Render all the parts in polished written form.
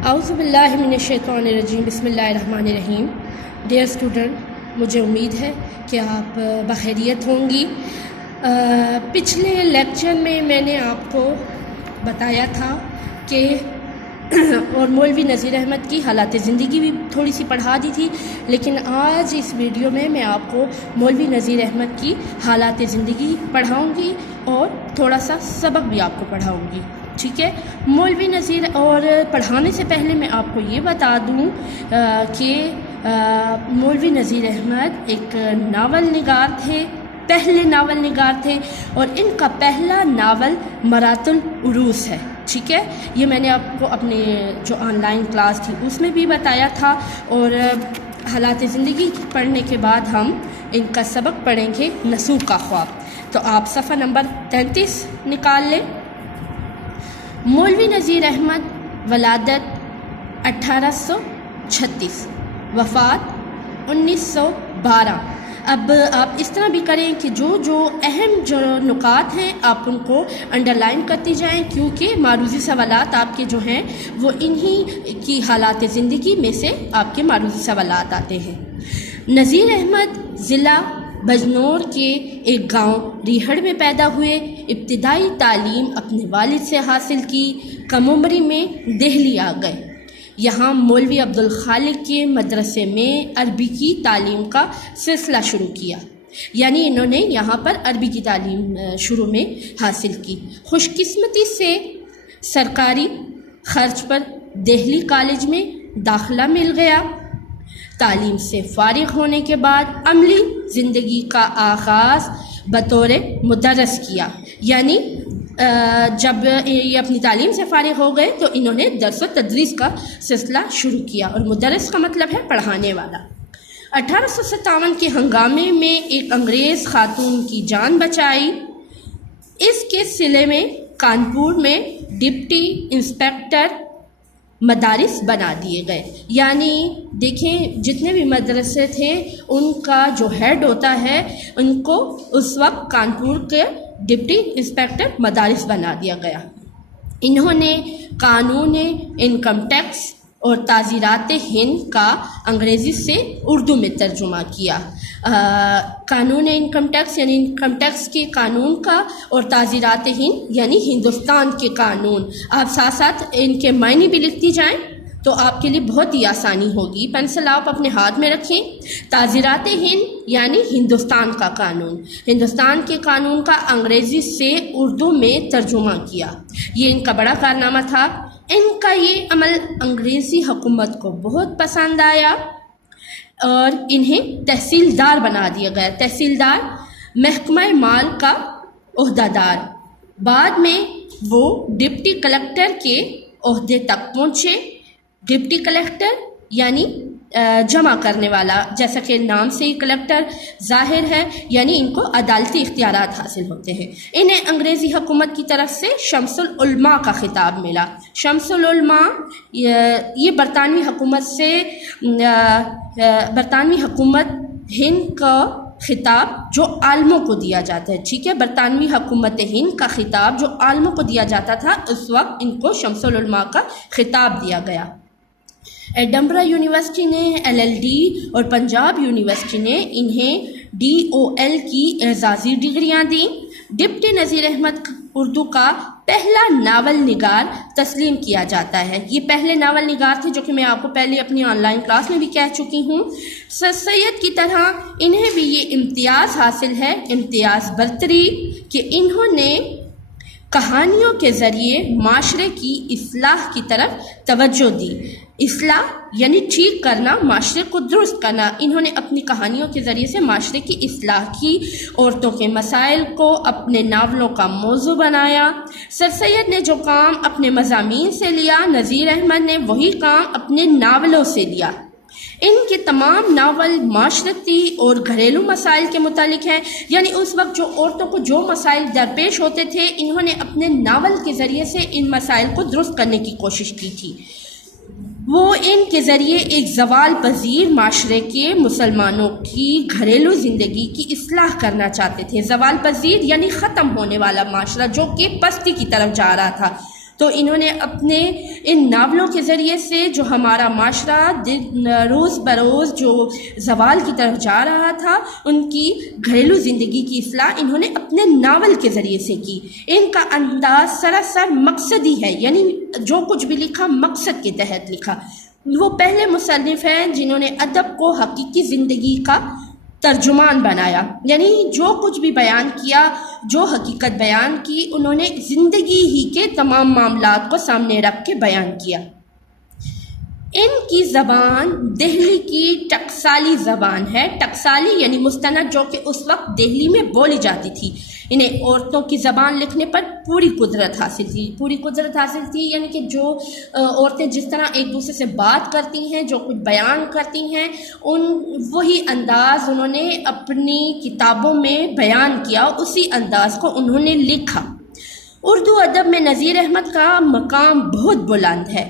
اعوذ باللہ من الشیطان الرجیم، بسم اللہ الرحمن الرحیم۔ ڈیئر اسٹوڈنٹ، مجھے امید ہے کہ آپ بخیریت ہوں گی۔ پچھلے لیکچر میں نے آپ کو بتایا تھا کہ اور مولوی نذیر احمد کی حالات زندگی بھی تھوڑی سی پڑھا دی تھی، لیکن آج اس ویڈیو میں آپ کو مولوی نذیر احمد کی حالات زندگی پڑھاؤں گی اور تھوڑا سا سبق بھی آپ کو پڑھاؤں گی، ٹھیک ہے۔ مولوی نذیر، اور پڑھانے سے پہلے میں آپ کو یہ بتا دوں کہ مولوی نذیر احمد ایک ناول نگار تھے، پہلے ناول نگار تھے، اور ان کا پہلا ناول مرات العروس ہے، ٹھیک ہے۔ یہ میں نے آپ کو اپنے جو آن لائن کلاس تھی اس میں بھی بتایا تھا، اور حالات زندگی پڑھنے کے بعد ہم ان کا سبق پڑھیں گے، نسوخ کا خواب۔ تو آپ صفحہ نمبر 33 نکال لیں۔ مولوی نذیر احمد، ولادت 1836، وفات 1912۔ اب آپ اس طرح بھی کریں کہ جو اہم جو نکات ہیں آپ ان کو انڈر لائن کرتی جائیں، کیونکہ معروضی سوالات آپ کے جو ہیں وہ انہی کی حالات زندگی میں سے آپ کے معروضی سوالات آتے ہیں۔ نذیر احمد ضلع بجنور کے ایک گاؤں ریہڑ میں پیدا ہوئے۔ ابتدائی تعلیم اپنے والد سے حاصل کی۔ کم عمری میں دہلی آ گئے۔ یہاں مولوی عبدالخالق کے مدرسے میں عربی کی تعلیم کا سلسلہ شروع کیا، یعنی انہوں نے یہاں پر عربی کی تعلیم شروع میں حاصل کی۔ خوش قسمتی سے سرکاری خرچ پر دہلی کالج میں داخلہ مل گیا۔ تعلیم سے فارغ ہونے کے بعد عملی زندگی کا آغاز بطور مدرس کیا، یعنی جب یہ اپنی تعلیم سے فارغ ہو گئے تو انہوں نے درس و تدریس کا سلسلہ شروع کیا، اور مدرس کا مطلب ہے پڑھانے والا۔ 1857 کے ہنگامے میں ایک انگریز خاتون کی جان بچائی۔ اس کے صلے میں کانپور میں ڈپٹی انسپیکٹر مدارس بنا دیے گئے، یعنی دیکھیں جتنے بھی مدرسے تھے ان کا جو ہیڈ ہوتا ہے ان کو اس وقت کانپور کے ڈپٹی انسپیکٹر مدارس بنا دیا گیا۔ انہوں نے قانون انکم ٹیکس اور تعزیرات ہند کا انگریزی سے اردو میں ترجمہ کیا۔ قانون انکم ٹیکس یعنی انکم ٹیکس کے قانون کا، اور تعزیرات ہند یعنی ہندوستان کے قانون۔ آپ ساتھ ساتھ ان کے معنی بھی لکھتی جائیں تو آپ کے لیے بہت ہی آسانی ہوگی۔ پینسل آپ اپنے ہاتھ میں رکھیں۔ تعزیرات ہند یعنی ہندوستان کا قانون، ہندوستان کے قانون کا انگریزی سے اردو میں ترجمہ کیا۔ یہ ان کا بڑا کارنامہ تھا۔ ان کا یہ عمل انگریزی حکومت کو بہت پسند آیا اور انہیں تحصیلدار بنا دیا گیا۔ تحصیلدار محکمہ مال کا عہدہ دار۔ بعد میں وہ ڈپٹی کلکٹر کے عہدے تک پہنچے۔ ڈپٹی کلکٹر یعنی جمع کرنے والا، جیسا کہ نام سے ہی کلکٹر ظاہر ہے، یعنی ان کو عدالتی اختیارات حاصل ہوتے ہیں۔ انہیں انگریزی حکومت کی طرف سے شمس العلماء کا خطاب ملا۔ شمس العلماء یہ برطانوی حکومت سے برطانوی حکومت ہند کا خطاب جو عالموں کو دیا جاتا ہے، ٹھیک ہے۔ برطانوی حکومت ہند کا خطاب جو عالموں کو دیا جاتا تھا، اس وقت ان کو شمس العلماء کا خطاب دیا گیا۔ ایڈنبرا یونیورسٹی نے LLD اور پنجاب یونیورسٹی نے انہیں DOL کی اعزازی ڈگریاں دیں۔ ڈپٹی نذیر احمد اردو کا پہلا ناول نگار تسلیم کیا جاتا ہے۔ یہ پہلے ناول نگار تھے، جو کہ میں آپ کو پہلے اپنی آن لائن کلاس میں بھی کہہ چکی ہوں۔ سر سید کی طرح انہیں بھی یہ امتیاز حاصل ہے، امتیاز برتری، کہ انہوں نے کہانیوں کے ذریعے معاشرے کی اصلاح کی طرف توجہ دی۔ اصلاح یعنی ٹھیک کرنا، معاشرے کو درست کرنا۔ انہوں نے اپنی کہانیوں کے ذریعے سے معاشرے کی اصلاح کی، عورتوں کے مسائل کو اپنے ناولوں کا موضوع بنایا۔ سر سید نے جو کام اپنے مضامین سے لیا، نذیر احمد نے وہی کام اپنے ناولوں سے لیا۔ ان کے تمام ناول معاشرتی اور گھریلو مسائل کے متعلق ہیں، یعنی اس وقت جو عورتوں کو جو مسائل درپیش ہوتے تھے، انہوں نے اپنے ناول کے ذریعے سے ان مسائل کو درست کرنے کی کوشش کی تھی۔ وہ ان کے ذریعے ایک زوال پذیر معاشرے کے مسلمانوں کی گھریلو زندگی کی اصلاح کرنا چاہتے تھے۔ زوال پذیر یعنی ختم ہونے والا معاشرہ جو کہ پستی کی طرف جا رہا تھا، تو انہوں نے اپنے ان ناولوں کے ذریعے سے جو ہمارا معاشرہ روز بروز جو زوال کی طرف جا رہا تھا، ان کی گھریلو زندگی کی اصلاح انہوں نے اپنے ناول کے ذریعے سے کی۔ ان کا انداز سراسر مقصدی ہے، یعنی جو کچھ بھی لکھا مقصد کے تحت لکھا۔ وہ پہلے مصنف ہیں جنہوں نے ادب کو حقیقی زندگی کا ترجمان بنایا، یعنی جو کچھ بھی بیان کیا، جو حقیقت بیان کی، انہوں نے زندگی ہی کے تمام معاملات کو سامنے رکھ کے بیان کیا۔ ان کی زبان دہلی کی ٹکسالی زبان ہے۔ ٹکسالی یعنی مستند، جو کہ اس وقت دہلی میں بولی جاتی تھی۔ انہیں عورتوں کی زبان لکھنے پر پوری قدرت حاصل تھی، یعنی کہ جو عورتیں جس طرح ایک دوسرے سے بات کرتی ہیں، جو کچھ بیان کرتی ہیں، وہی انداز انہوں نے اپنی کتابوں میں بیان کیا، اسی انداز کو انہوں نے لکھا۔ اردو ادب میں نذیر احمد کا مقام بہت بلند ہے۔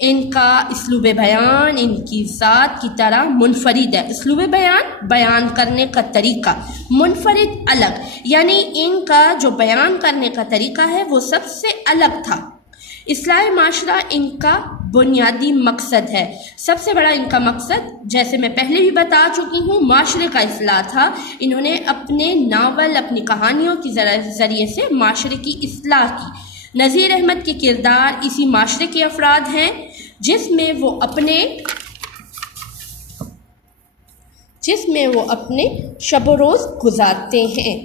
ان کا اسلوب بیان ان کی ذات کی طرح منفرد ہے۔ اسلوب بیان کرنے کا طریقہ منفرد، الگ، یعنی ان کا جو بیان کرنے کا طریقہ ہے وہ سب سے الگ تھا۔ اصلاح معاشرہ ان کا بنیادی مقصد ہے۔ سب سے بڑا ان کا مقصد، جیسے میں پہلے بھی بتا چکی ہوں، معاشرے کا اصلاح تھا۔ انہوں نے اپنے ناول، اپنی کہانیوں کے ذریعے سے معاشرے کی اصلاح کی۔ نذیر احمد کے کردار اسی معاشرے کے افراد ہیں جس میں وہ اپنے شب و روز گزارتے ہیں۔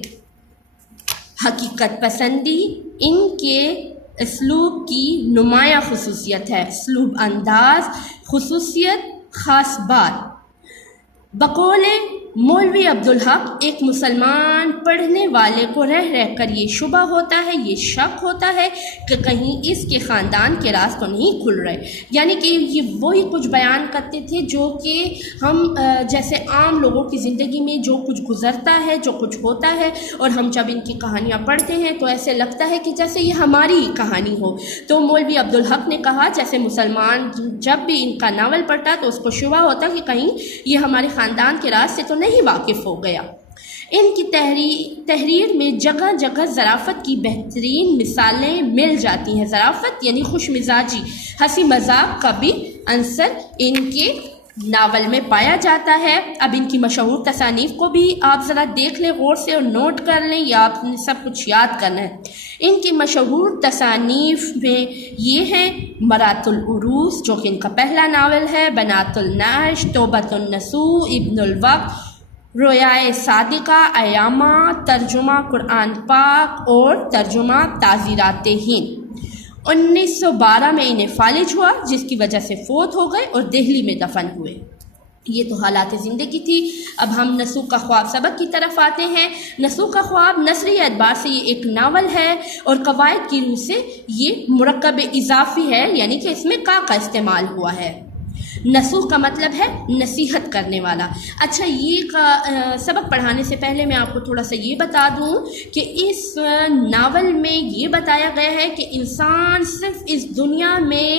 حقیقت پسندی ان کے اسلوب کی نمایاں خصوصیت ہے۔ اسلوب، انداز، خصوصیت، خاص بات۔ بقول مولوی عبدالحق، ایک مسلمان پڑھنے والے کو رہ کر یہ شبہ ہوتا ہے، یہ شک ہوتا ہے کہ کہیں اس کے خاندان کے راز تو نہیں کھل رہے، یعنی کہ یہ وہی کچھ بیان کرتے تھے جو کہ ہم جیسے عام لوگوں کی زندگی میں جو کچھ گزرتا ہے، جو کچھ ہوتا ہے، اور ہم جب ان کی کہانیاں پڑھتے ہیں تو ایسے لگتا ہے کہ جیسے یہ ہماری کہانی ہو۔ تو مولوی عبدالحق نے کہا جیسے مسلمان جب بھی ان کا ناول پڑھتا تو اس کو شبہ ہوتا کہ کہیں یہ ہمارے خاندان کے راز سے تو نہیں واقف ہو گیا۔ ان کی تحریر میں جگہ جگہ ظرافت کی بہترین مثالیں مل جاتی ہیں۔ ظرافت یعنی خوش مزاجی، ہنسی مذاق کا بھی عنصر ان کے ناول میں پایا جاتا ہے۔ اب ان کی مشہور تصانیف کو بھی آپ ذرا دیکھ لیں غور سے اور نوٹ کر لیں، یا آپ نے سب کچھ یاد کرنا ہے۔ ان کی مشہور تصانیف میں یہ ہیں مرات العروس، جو کہ ان کا پہلا ناول ہے، بنات النعش، توبۃ النسوء، ابن الوقت، رویائے صادقہ، ایامہ، ترجمہ قرآن پاک اور ترجمہ تعزیرات ہند۔ 1912 میں انہیں فالج ہوا، جس کی وجہ سے فوت ہو گئے اور دہلی میں دفن ہوئے۔ یہ تو حالات زندگی تھی۔ اب ہم نسوء کا خواب سبق کی طرف آتے ہیں۔ نسوء کا خواب نثری اعتبار سے یہ ایک ناول ہے اور قواعد کی روح سے یہ مرکب اضافی ہے، یعنی کہ اس میں کا استعمال ہوا ہے۔ نسوء کا مطلب ہے نصیحت کرنے والا۔ اچھا، یہ سبق پڑھانے سے پہلے میں آپ کو تھوڑا سا یہ بتا دوں کہ اس ناول میں یہ بتایا گیا ہے کہ انسان صرف اس دنیا میں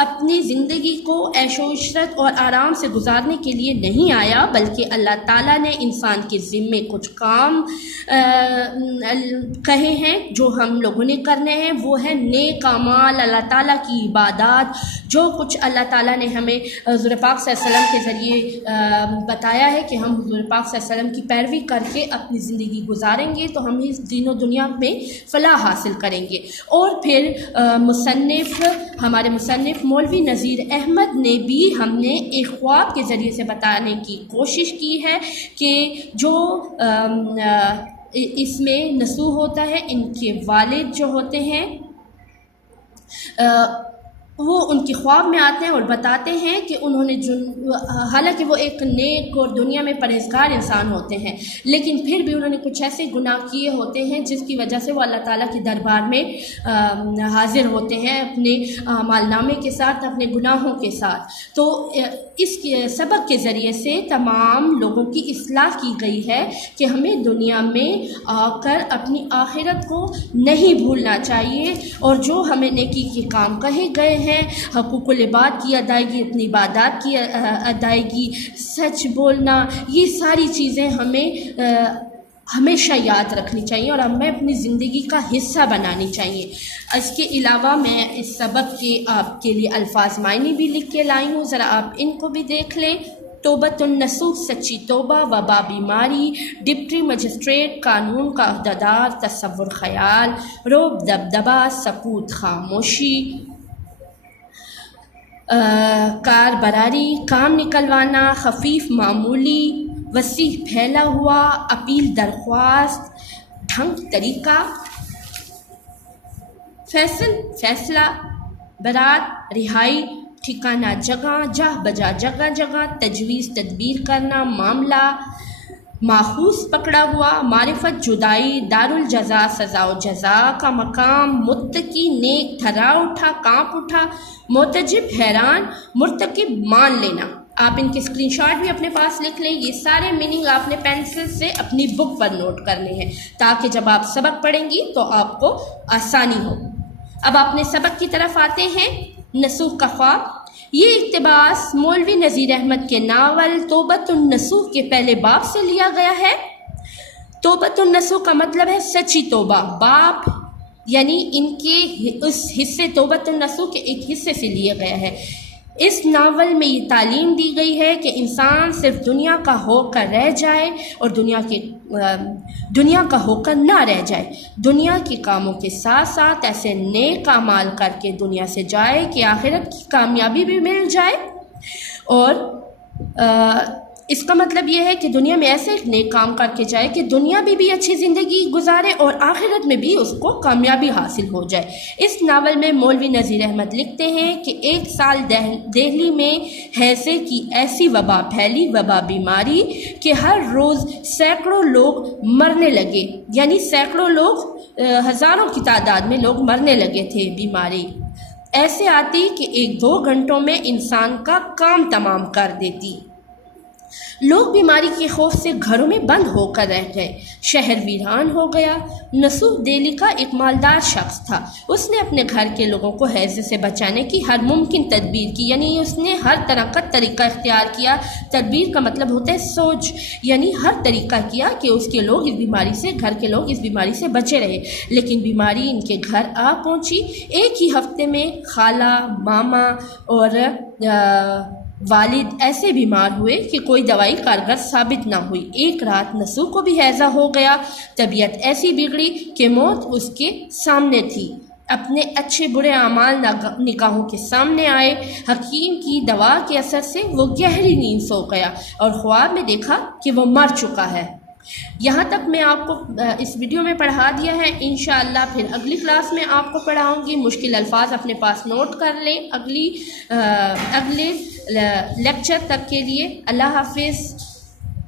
اپنی زندگی کو عیش و عشرت اور آرام سے گزارنے کے لیے نہیں آیا، بلکہ اللہ تعالیٰ نے انسان کے ذمے کچھ کام کہے ہیں جو ہم لوگوں نے کرنے ہیں۔ وہ ہے نیک اعمال، اللہ تعالیٰ کی عبادات، جو کچھ اللہ تعالیٰ نے ہمیں حضور پاک صلی اللہ علیہ وسلم کے ذریعے بتایا ہے کہ ہم حضور پاک صلی اللہ علیہ وسلم کی پیروی کر کے اپنی زندگی گزاریں گے تو ہم اس دین و دنیا میں فلاح حاصل کریں گے۔ اور پھر ہمارے مصنف مولوی نذیر احمد نے بھی ہم نے ایک خواب کے ذریعے سے بتانے کی کوشش کی ہے کہ جو اس میں نسوء ہوتا ہے، ان کے والد جو ہوتے ہیں وہ ان کے خواب میں آتے ہیں اور بتاتے ہیں کہ انہوں نے حالانکہ وہ ایک نیک اور دنیا میں پرہیزگار انسان ہوتے ہیں، لیکن پھر بھی انہوں نے کچھ ایسے گناہ کیے ہوتے ہیں جس کی وجہ سے وہ اللہ تعالیٰ کے دربار میں حاضر ہوتے ہیں اپنے اعمال نامے کے ساتھ، اپنے گناہوں کے ساتھ۔ تو اس سبق کے ذریعے سے تمام لوگوں کی اصلاح کی گئی ہے کہ ہمیں دنیا میں آ کر اپنی آخرت کو نہیں بھولنا چاہیے، اور جو ہمیں نیکی کے کام کہے گئے ہیں، حقوق العباد کی ادائیگی، اپنی عبادات کی ادائیگی، سچ بولنا، یہ ساری چیزیں ہمیں ہمیشہ یاد رکھنی چاہیے اور ہمیں اپنی زندگی کا حصہ بنانی چاہیے۔ اس کے علاوہ میں اس سبق کے آپ کے لیے الفاظ معنی بھی لکھ کے لائی ہوں، ذرا آپ ان کو بھی دیکھ لیں۔ توبۃ النصوح سچی توبہ، وبا بیماری، ڈپٹی مجسٹریٹ قانون کا عہدیدار، تصور خیال، رعب دبدبہ، سکوت خاموشی، کار براری، کام نکلوانا، خفیف معمولی، وسیع پھیلا ہوا، اپیل درخواست، ڈھنگ طریقہ، فیصلہ، برات، رہائی، ٹھکانہ جگہ، جہ بجا جگہ جگہ، تجویز تدبیر کرنا، معاملہ، ماخوذ پکڑا ہوا، معرفت جدائی، دارالجزا سزا و جزا کا مقام، متقی نیک تھرا اٹھا کانپ اٹھا، معتجب حیران، مرتکب مان لینا۔ آپ ان کے اسکرین شاٹ بھی اپنے پاس لکھ لیں۔ یہ سارے میننگ آپ نے پینسل سے اپنی بک پر نوٹ کرنے ہیں تاکہ جب آپ سبق پڑھیں گی تو آپ کو آسانی ہو۔ اب اپنے سبق کی طرف آتے ہیں۔ نصوح کا خواب، یہ اقتباس مولوی نذیر احمد کے ناول توبۃ النصوح کے پہلے باب سے لیا گیا ہے۔ توبۃ النصوح کا مطلب ہے سچی توبہ، باب یعنی ان کے اس حصے توبۃ النصوح کے ایک حصے سے لیا گیا ہے۔ اس ناول میں یہ تعلیم دی گئی ہے کہ انسان صرف دنیا کا ہو کر رہ جائے اور دنیا کا ہو کر نہ رہ جائے، دنیا کے کاموں کے ساتھ ساتھ ایسے نیک اعمال کر کے دنیا سے جائے کہ آخرت کی کامیابی بھی مل جائے۔ اور اس کا مطلب یہ ہے کہ دنیا میں ایسے ایک نیک کام کر کے جائے کہ دنیا میں بھی اچھی زندگی گزارے اور آخرت میں بھی اس کو کامیابی حاصل ہو جائے۔ اس ناول میں مولوی نذیر احمد لکھتے ہیں کہ ایک سال دہلی میں ہیضے کی ایسی وبا پھیلی، وبا بیماری، کہ ہر روز سینکڑوں لوگ مرنے لگے، یعنی سینکڑوں لوگ، ہزاروں کی تعداد میں لوگ مرنے لگے تھے۔ بیماری ایسے آتی کہ 1-2 گھنٹوں میں انسان کا کام تمام کر دیتی۔ لوگ بیماری کے خوف سے گھروں میں بند ہو کر رہ گئے، شہر ویران ہو گیا۔ نصوح دہلی کا ایک مالدار شخص تھا، اس نے اپنے گھر کے لوگوں کو ہیضے سے بچانے کی ہر ممکن تدبیر کی، یعنی اس نے ہر طرح کا طریقہ اختیار کیا۔ تدبیر کا مطلب ہوتا ہے سوچ، یعنی ہر طریقہ کیا کہ اس کے لوگ اس بیماری سے، گھر کے لوگ اس بیماری سے بچے رہے۔ لیکن بیماری ان کے گھر آ پہنچی۔ ایک ہی ہفتے میں خالہ، ماما اور والد ایسے بیمار ہوئے کہ کوئی دوائی کارگر ثابت نہ ہوئی۔ ایک رات نصوح کو بھی ہیضہ ہو گیا۔ طبیعت ایسی بگڑی کہ موت اس کے سامنے تھی۔ اپنے اچھے برے اعمال نگاہوں کے سامنے آئے۔ حکیم کی دوا کے اثر سے وہ گہری نیند سو گیا اور خواب میں دیکھا کہ وہ مر چکا ہے۔ یہاں تک میں آپ کو اس ویڈیو میں پڑھا دیا ہے۔ انشاءاللہ پھر اگلی کلاس میں آپ کو پڑھاؤں گی۔ مشکل الفاظ اپنے پاس نوٹ کر لیں اگلے لیکچر تک کے لیے۔ اللہ حافظ۔